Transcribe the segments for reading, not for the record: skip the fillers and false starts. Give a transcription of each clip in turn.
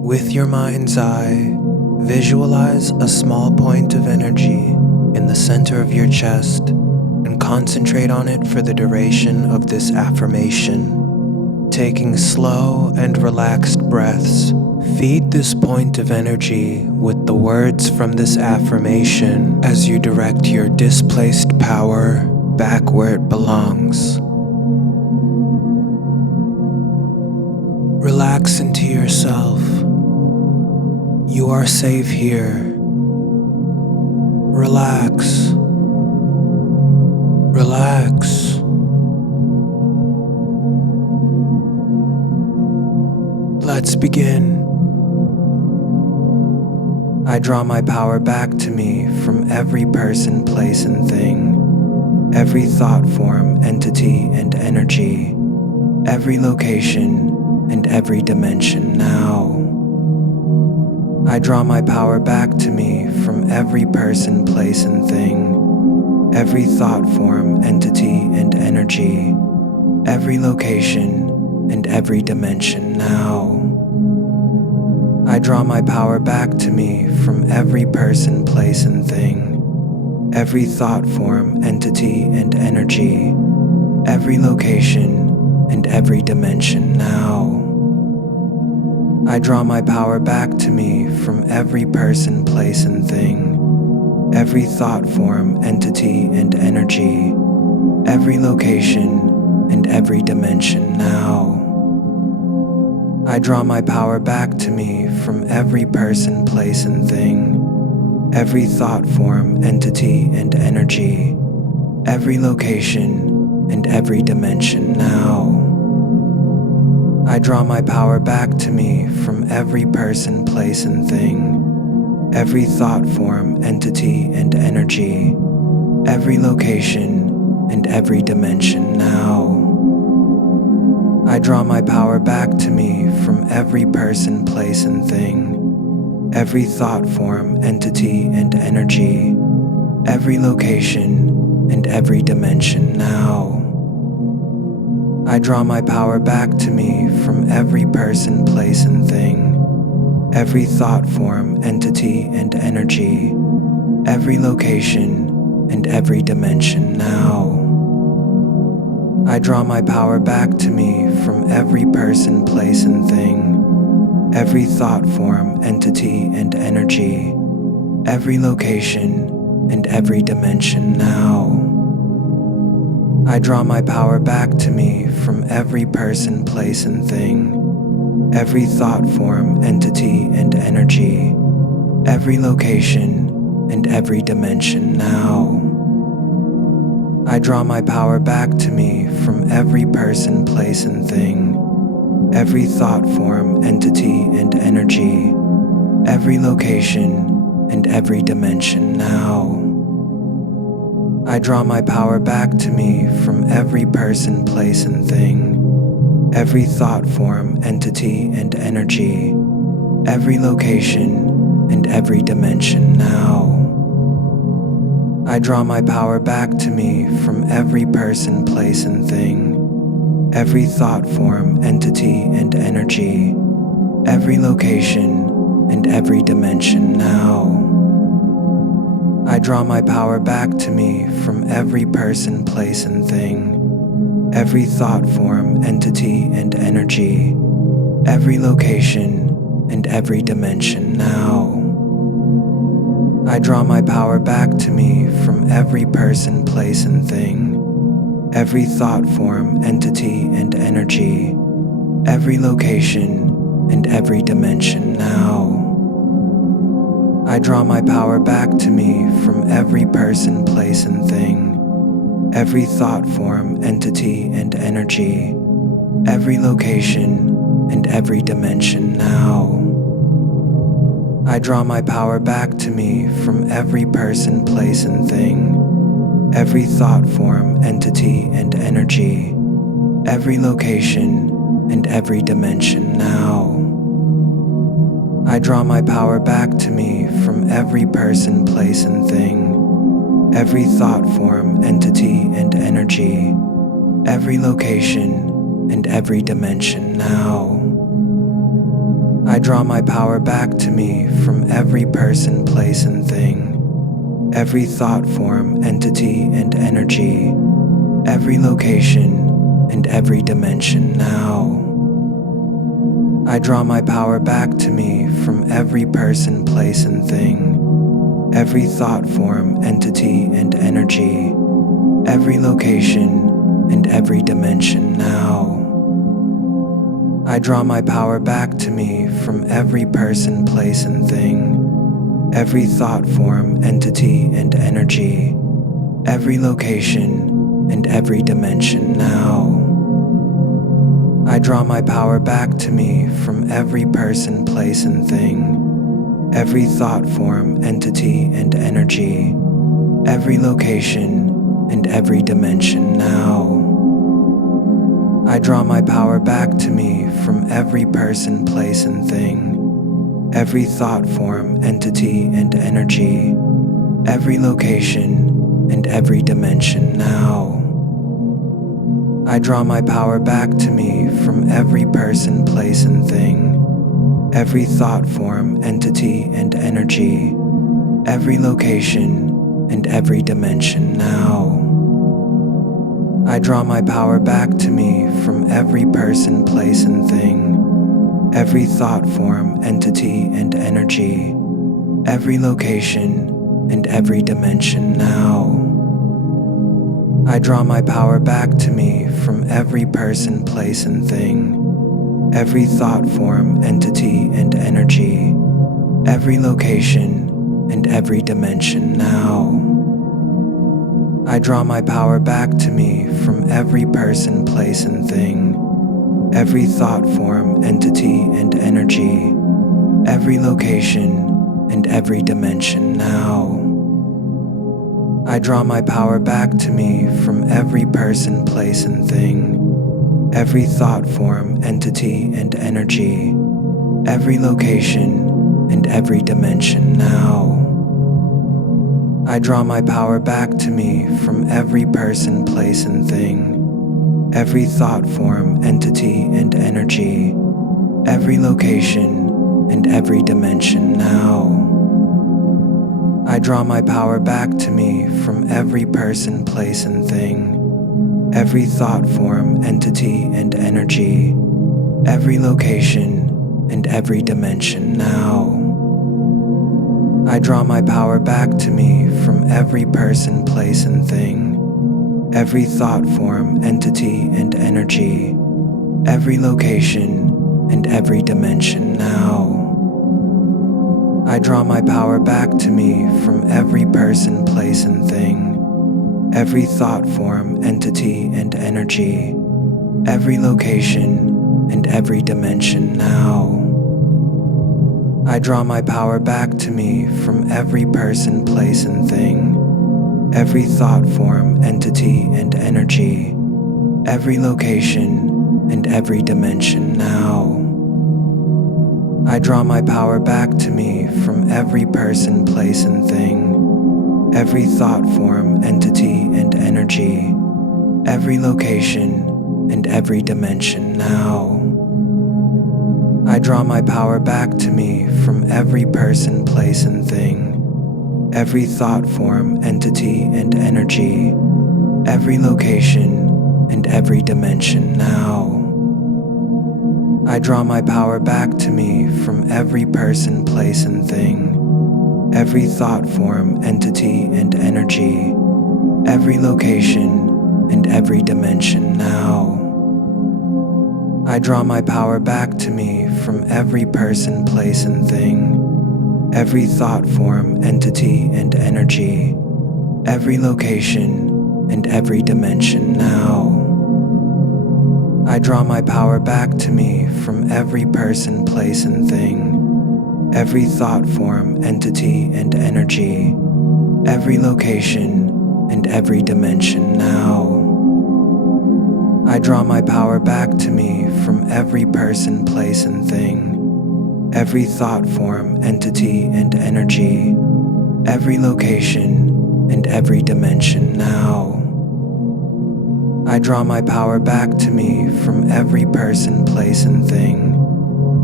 With your mind's eye, visualize a small point of energy in the center of your chest and concentrate on it for the duration of this affirmation. Taking slow and relaxed breaths, feed this point of energy with the words from this affirmation as you direct your displaced power back where it belongs. Relax into yourself. You are safe here. Relax. Relax. Let's begin. I draw my power back to me from every person, place, and thing, every thought form, entity, and energy, every location, and every dimension now. I draw my power back to me from every person, place, and thing, every thought form, entity, and energy, every location, and every dimension now. I draw my power back to me from every person, place, and thing, every thought form, entity, and energy, every location, and every dimension now. I draw my power back to me from every person, place, and thing, every thought form, entity, and energy, every location, and every dimension now. I draw my power back to me from every person, place, and thing, every thought form, entity, and energy, every location, and every dimension now. I draw my power back to me from every person, place, and thing, every thought form, entity, and energy, every location, and every dimension now. I draw my power back to me from every person, place, and thing, every thought form, entity, and energy, every location, and every dimension now. I draw my power back to me from every person, place, and thing, every thought form, entity, and energy, every location, and every dimension now. I draw my power back to me from every person, place, and thing, every thought form, entity, and energy, every location, and every dimension now. I draw my power back to me from every person, place, and thing, every thought form, entity, and energy, every location, and every dimension now. I draw my power back to me from every person, place, and thing, every thought form, entity, and energy, every location, and every dimension now. I draw my power back to me from every person, place, and thing, every thought form, entity, and energy, every location, and every dimension now. I draw my power back to me from every person, place, and thing, every thought form, entity, and energy, every location, and every dimension now. I draw my power back to me from every person, place, and thing, every thought form, entity, and energy, every location, and every dimension now. I draw my power back to me from every person, place, and thing, every thought form, entity, and energy, every location, and every dimension now. I draw my power back to me from every person, place, and thing, every thought form, entity, and energy, every location, and every dimension now. I draw my power back to me from every person, place, and thing, every thought form, entity, and energy, every location, and every dimension now. I draw my power back to me from every person, place, and thing, every thought form, entity, and energy, every location, and every dimension now. I draw my power back to me from every person, place, and thing, every thought form, entity, and energy, every location, and every dimension now. I draw my power back to me from every person, place, and thing, every thought form, entity, and energy, every location, and every dimension now. I draw my power back to me from every person, place, and thing, every thought form, entity, and energy, every location, and every dimension now. I draw my power back to me from every person, place, and thing, every thought form, entity, and energy, every location, and every dimension now. I draw my power back to me from every person, place, and thing, every thought form, entity, and energy, every location, and every dimension now. I draw my power back to me from every person, place, and thing, every thought form, entity, and energy, every location, and every dimension now. I draw my power back to me from every person, place, and thing, every thought form, entity, and energy, every location, and every dimension now. I draw my power back to me from every person, place, and thing, every thought form, entity, and energy, every location, and every dimension now. I draw my power back to me from every person, place, and thing, every thought form, entity, and energy, every location, and every dimension now. I draw my power back to me from every person, place, and thing, every thought form, entity, and energy, every location, and every dimension now. I draw my power back to me from every person, place, and thing, every thought form, entity, and energy, every location, and every dimension now. I draw my power back to me from every person, place, and thing, every thought form, entity, and energy, every location, and every dimension now. I draw my power back to me from every person, place, and thing, every thought form, entity, and energy, every location, and every dimension now. I draw my power back to me from every person, place, and thing, every thought form, entity, and energy, every location, and every dimension now. I draw my power back to me from every person, place, and thing, every thought form, entity, and energy, every location, and every dimension now. I draw my power back to me from every person, place, and thing, every thought form, entity, and energy, every location, and every dimension now. I draw my power back to me from every person, place, and thing, every thought form, entity, and energy, every location, and every dimension now. I draw my power back to me from every person, place, and thing, every thought form, entity, and energy, every location, and every dimension now. I draw my power back to me from every person, place, and thing, every thought form, entity, and energy, every location, and every dimension now. I draw my power back to me from every person, place, and thing, every thought form, entity, and energy, every location, and every dimension now. I draw my power back to me from every person, place, and thing, every thought form, entity, and energy, every location, and every dimension now. I draw my power back to me from every person, place, and thing,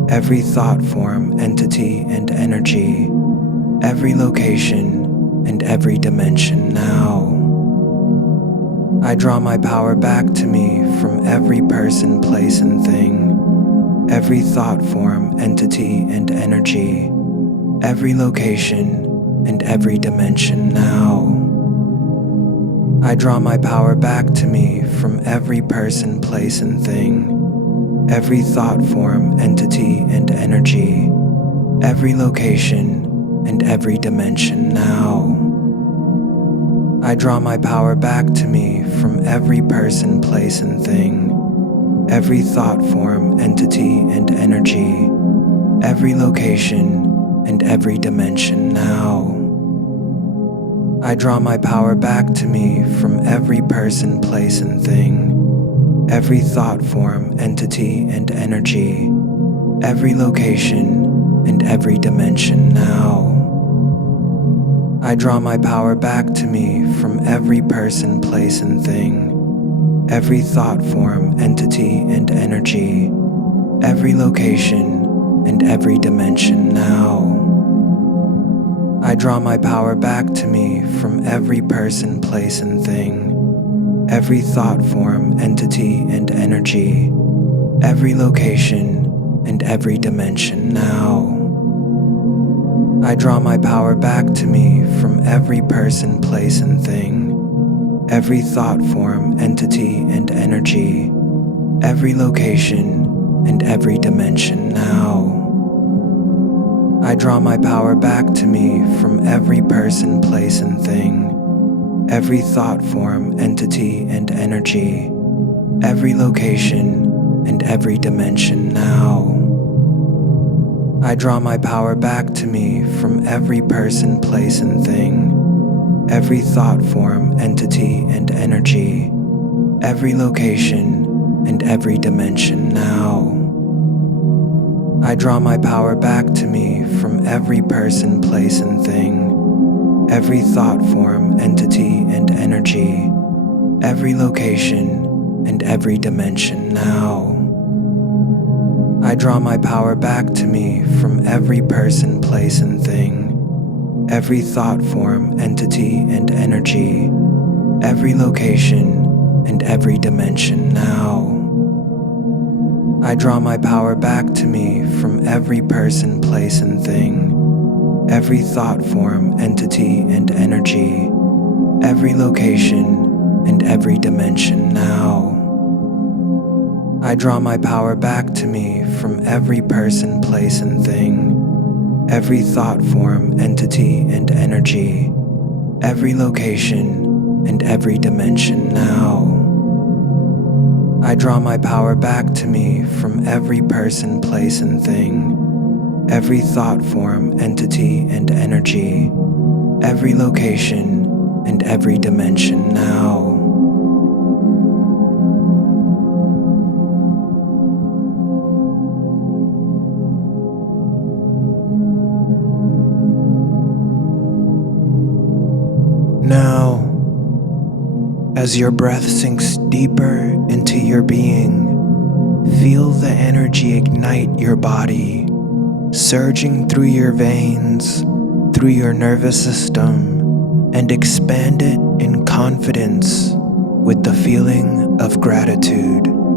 every thought form, entity, and energy, every location, and every dimension now. I draw my power back to me from every person, place, and thing, every thought form, entity, and energy, every location, and every dimension now. I draw my power back to me from every person, place, and thing, every thought form, entity, and energy, every location, and every dimension now. I draw my power back to me from every person, place, and thing, every thought form, entity, and energy, every location, and every dimension now. I draw my power back to me from every person, place, and thing, every thought form, entity, and energy, every location, and every dimension now. I draw my power back to me from every person, place, and thing, every thought form, entity, and energy, every location, and every dimension now. I draw my power back to me from every person, place, and thing, every thought form, entity, and energy, every location, and every dimension now. I draw my power back to me from every person, place, and thing, every thought form, entity, and energy, every location, and every dimension now. I draw my power back to me from every person, place, and thing, every thought form, entity, and energy, every location, and every dimension now. I draw my power back to me from every person, place, and thing, every thought form, entity, and energy, every location, and every dimension now. I draw my power back to me from every person, place, and thing, every thought form, entity, and energy, every location, and every dimension now. I draw my power back to me from every person, place, and thing, every thought form, entity, and energy, every location, and every dimension now. I draw my power back to me from every person, place, and thing, every thought form, entity, and energy, every location, and every dimension now. I draw my power back to me from every person, place, and thing, every thought form, entity, and energy, every location, and every dimension now. I draw my power back to me from every person, place, and thing, every thought form, entity, and energy, every location, and every dimension now. Now, as your breath sinks deeper into your being, feel the energy ignite your body, surging through your veins, through your nervous system, and expand it in confidence with the feeling of gratitude.